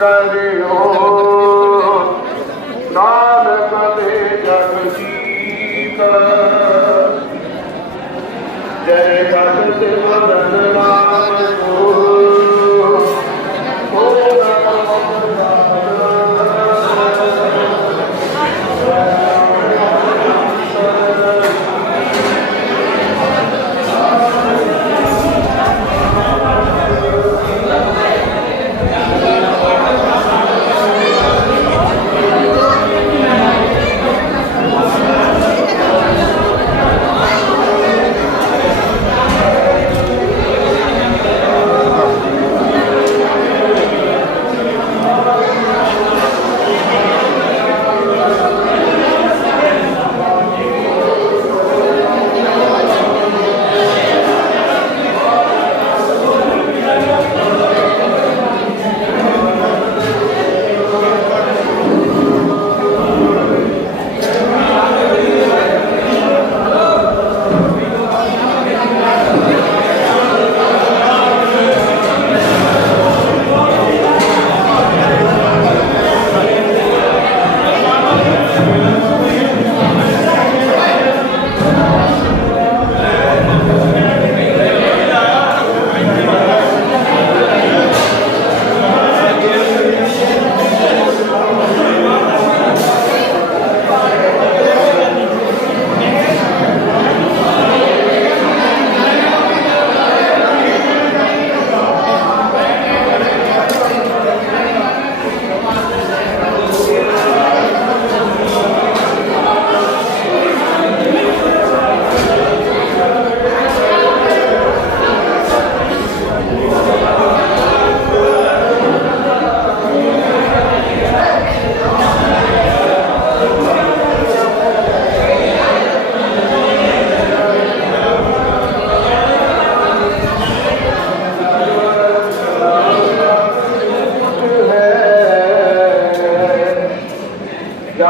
Friday.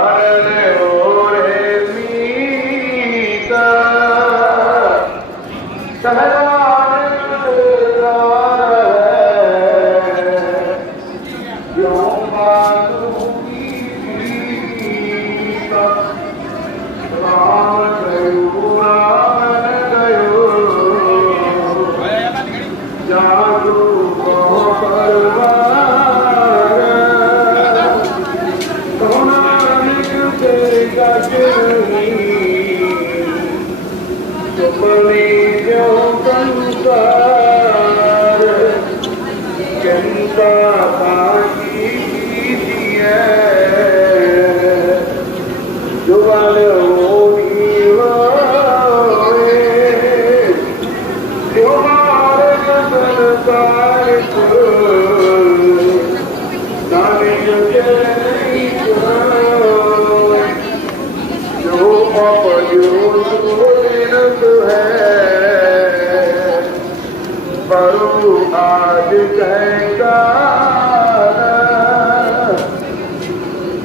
Para, né? Savior,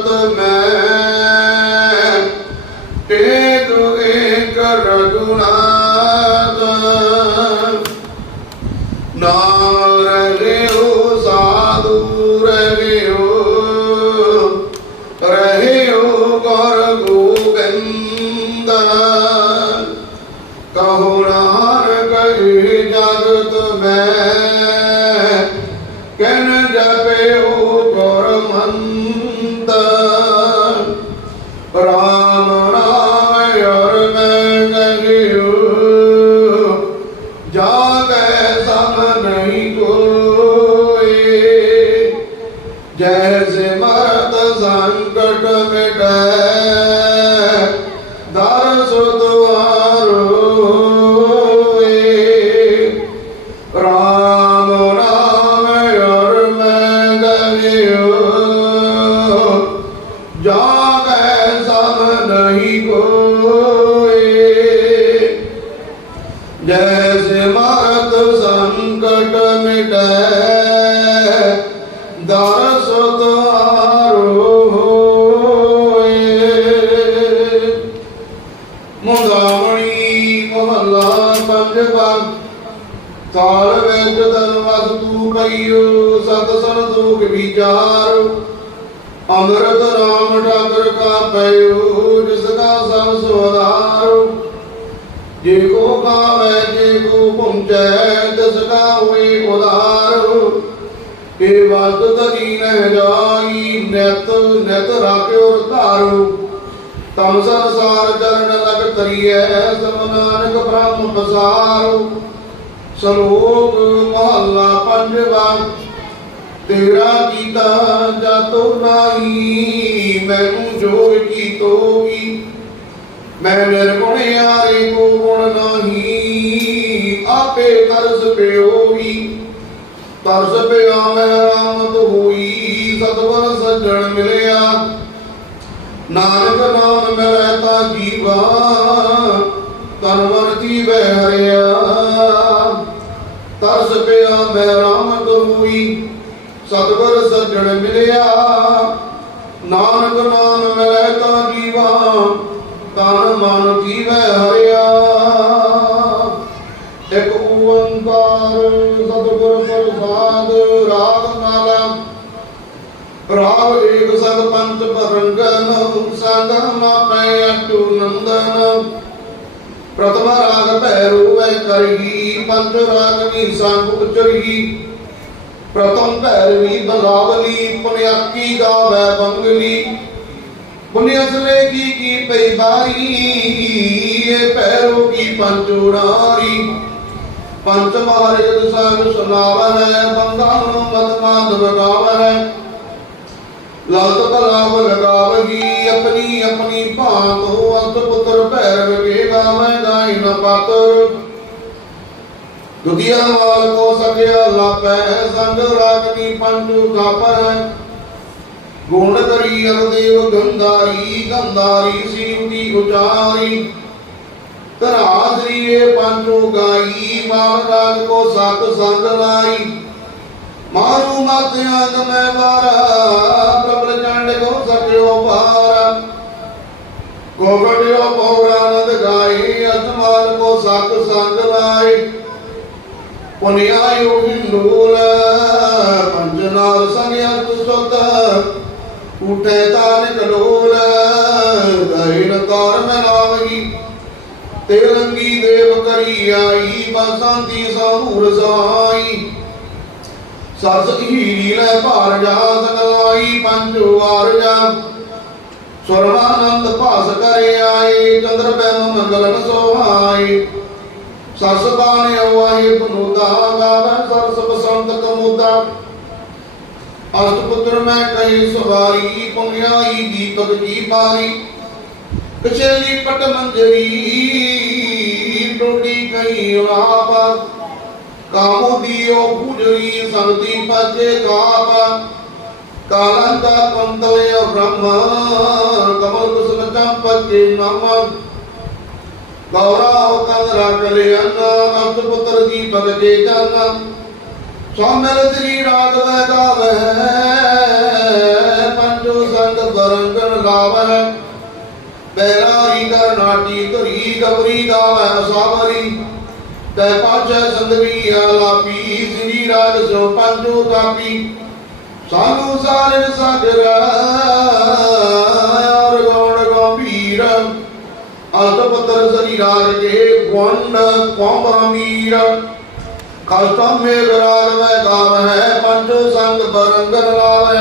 ਕਰਤ ਮੈਂ ਤੇ ਦੁਏ ਕਰ ਰਗੁਨਾਥ ਨਾਮ ਰਹਿਓ ਕਰ ਗੋਗੰਦ ਕਹੋ ਨਾਨਕ ਜਗਤ جاگ ایسا نہیں کوئے جیسے مرد سنکٹ مٹ درس محلہ پنج ویج دن وز تو کئیو ست سن بیچارو ਅੰਮ੍ਰਿਤ ਰਾਮ ਠਾਕਰ ਕਾ ਪਇਓ ਜਿਸ ਕਾ ਸਭ ਸੁਧਾਰੋ ਜੇ ਕੋ ਕਾਵੇ ਜੇ ਕੋ ਪਹੁੰਚੈ ਤਿਸ ਕਾ ਹੋਏ ਉਦਾਰ ਇਹ ਵਸਤ ਤਰੀ ਨਹਿ ਜਾਈ, ਨਿਤ ਨਿਤ ਰਾਖਿਓ ਧਾਰੂ। ਤਮ ਸੰਸਾਰ ਚਰਨ ਲਗ ਤਰੀਐ ਸਮ ਨਾਨਕ ਬ੍ਰਹਮ ਪਸਾਰੋ। ਸ਼ਲੋਕ ਮਹੱਲਾ ਪੰਜਵਾ। ਤੇਰਾ ਕੀਤਾ ਜਾਤੋ ਨਾਹੀ, ਮੈਨੂੰ ਜੋਗ ਕੀ ਤੋਗੀ ਮੈਂ ਨਿਰਗੁਣ ਯਾਰੇ ਕੋ ਗੁਣ ਨਾਹੀ, ਆਪੇ ਤਰਸ ਪਿਓਗੀ ਤਰਸ ਪਿਆ ਮੈਂ ਰਾਮਤ ਹੋਈ ਸਤਵਰ ਸੱਜਣ ਮਿਲਿਆ। ਨਾਨਕ ਨਾਮ ਮਿਲੈ ਤਾ ਜੀਵਾ, ਤਨ ਮਨ ਜੀਵੈ ਹਰਿਆ ਤਰਸ ਪਿਆ ਮੈਂ ਰਾਮਤ ਹੋਈ ਸਤਵਰ ਸੱਜਣ ਮਿਲਿਆ। ਨਾਨਕ ਨਾਮ ਮਿਲੈ ਤਾ ਜੀਵਾ, ਤਨ ਮਨ ਜੀਵੈ ਹਰਿਆ। ਇੱਕ ਓੰਕਾਰ ਸਤਿਗੁਰ ਪ੍ਰਸਾਦ, ਰਾਗ ਮਾਲਾ। ਰਾਗ ਏਕ ਸਦ ਪੰਚ ਪਰੰਗਨ ਸੰਗ ਮਾਪੈ ਅਟੂ ਨੰਦਨ। ਪ੍ਰਥਮ ਰਾਗ ਭੈਰੂ ਵੈ ਕਰਹੀ ਪੰਚ ਰਾਗ ਨੀ ਸੰਗ ਉਚਰਹੀ ਪ੍ਰਥਮ ਭੈਰਵੀ ਬਲਾਵਲੀ, ਪੁਨਿਆਕੀ ਗਾਵੈ ਬੰਗਲੀ। ਪੁਨਿਅਸਲੇ ਕੀ ਕੀ ਪਈ ਬਾਰੀ, ਇਹ ਭੈਰੋ ਕੀ ਪੰਚੁਰਾਰੀ ਪੰਚ ਮਹਾਰਾਜ ਸੰਗ ਸੁਨਾਵਨ ਬੰਦਾ ਨੂੰ ਮਤ ਮਾਧਵ ਗਾਵਨ ਲਾਲਤ ਕਲਾਮ ਲਗਾਵਗੀ, ਆਪਣੀ ਆਪਣੀ ਭਾਂਤ ਅੰਤ ਪੁੱਤਰ ਭੈਰਵ ਕੇ ਗਾਵੈ ਗਾਇ ਪਾਤਰ। ਦੁਦੀਆ ਵਾਲ ਕੋ ਸਕਿਆ ਲਾਪੈ, ਸੰਗ ਰਾਗਨੀ ਪੰਜੂ ਕਾਪਰ ਗੁਣ ਕਰੀ ਅਰਦੇਵ ਗੰਧਾਰੀ ਗੰਧਾਰੀ ਸਿਉ ਦੀ ਉਚਾਰੀ ਧਰਾਦਰੀਏ ਪੰਜੂ ਗਾਈ ਮਾਨ ਰਾਗ ਕੋ ਸਤ ਸੰਗ ਲਾਈ ਮਾਰੂ ਮਤ ਅੰਗ ਮੈਂ ਵਾਰਾ, ਪ੍ਰਬਲ ਚੰਡ ਕੋ ਸਕਿਓ ਪਾਰ ਗੋਗੜਿਓ ਪੌਰਾਨੰਦ ਗਾਈ ਅਸਮਾਨ ਕੋ ਸਤ ਸੰਗ ਲਾਈ ਪੁਨਿਆਯੋ ਹਿੰਦੂਲ ਪੰਜਨਾਰ ਸੰਗਿਆਤ ਸੁਤ ਉਠੇ ਤਾਨ ਕਲੋਲ ਗਾਇਨ ਤਾਰ ਮੈਂ ਨਾਵਗੀ, ਤੇਰੰਗੀ ਦੇਵ ਕਰੀ ਆਈ ਬਸੰਤੀ ਸਾਹੂਰ ਸਹਾਈ ਸਸ ਹੀਰੀ ਲੈ ਭਾਰ ਜਾ ਸਕਲਾਈ, ਪੰਜੋ ਵਾਰ ਜਾ। ਸਰਵਾਨੰਦ ਭਾਸ ਕਰੇ ਆਏ, ਚੰਦਰ ਬੈਨ ਮੰਗਲਨ ਸੋਹਾਈ ਸਸ ਬਾਣੇ ਵਾਹੀ ਬਨੁਦਾ ਗਾਵੈ ਸਰਸ ਬਸੰਤ ਕਮੁਦਾ ਅਸ਼ਟ ਪੁੱਤਰ ਮੈਂ ਕਹੀ ਸੁਵਾਰੀ ਪੁੰਗਿਆਈ ਦੀਪਕ ਜੀ ਪਾਰੀ ਕਚੇਲੀ ਪਟ ਮੰਜਰੀ ਟੋਡੀ ਕਈ ਉਲਾਪ ਕਾਮੋ ਦੀਓ ਪੂਜਰੀ ਸੰਗਤੀ ਪਾਜੇ ਕਾਪ ਕਾਲੰਦਾ ਪੰਦਲੇ ਬ੍ਰਹਮ ਕਮਲ ਕੁਸਮ ਚੰਪਕੇ ਨਮ ਗੌਰਵ ਕੰਦ ਰੱਖ ਲਿਆਨ ਅੰਤ ਪੁੱਤਰ ਦੀਪਕ ਜੇ ਜਨ ਸੋਮਲ ਤਰੀ ਰਾਗ ਵੈ ਗਾਵੈ ਪੰਜੋ ਸੰਗ ਬਰੰਗਨ ਗਾਵੈ। ਬੈਰਾਰੀ ਕਰ ਨਾਟੀ ਧਰੀ ਗਵਰੀ ਗਾਵੈ ਸਾਵਰੀ। ਤੈ ਪਾਛੈ ਸੰਦਰੀ ਆਲਾਪੀ, ਸ੍ਰੀ ਰਾਗ ਸੋ ਪੰਜੋ ਕਾਪੀ। ਸਾਨੂ ਸਾਰੇ ਸਾਗਰ, ਔਰ ਗੌਣ ਅਰਧਪਤਰ ਸਰੀ ਰਾਗ ਕੇ ਵੰਡ ਕੋਮਰਾਮੀਰ ਕਲਤਮ ਮੇ ਗਰਾਗ ਮੈਂ ਗਾਵ ਹੈ ਪੰਜ ਸੰਗ ਬਰੰਗਨ ਲਾਵੇ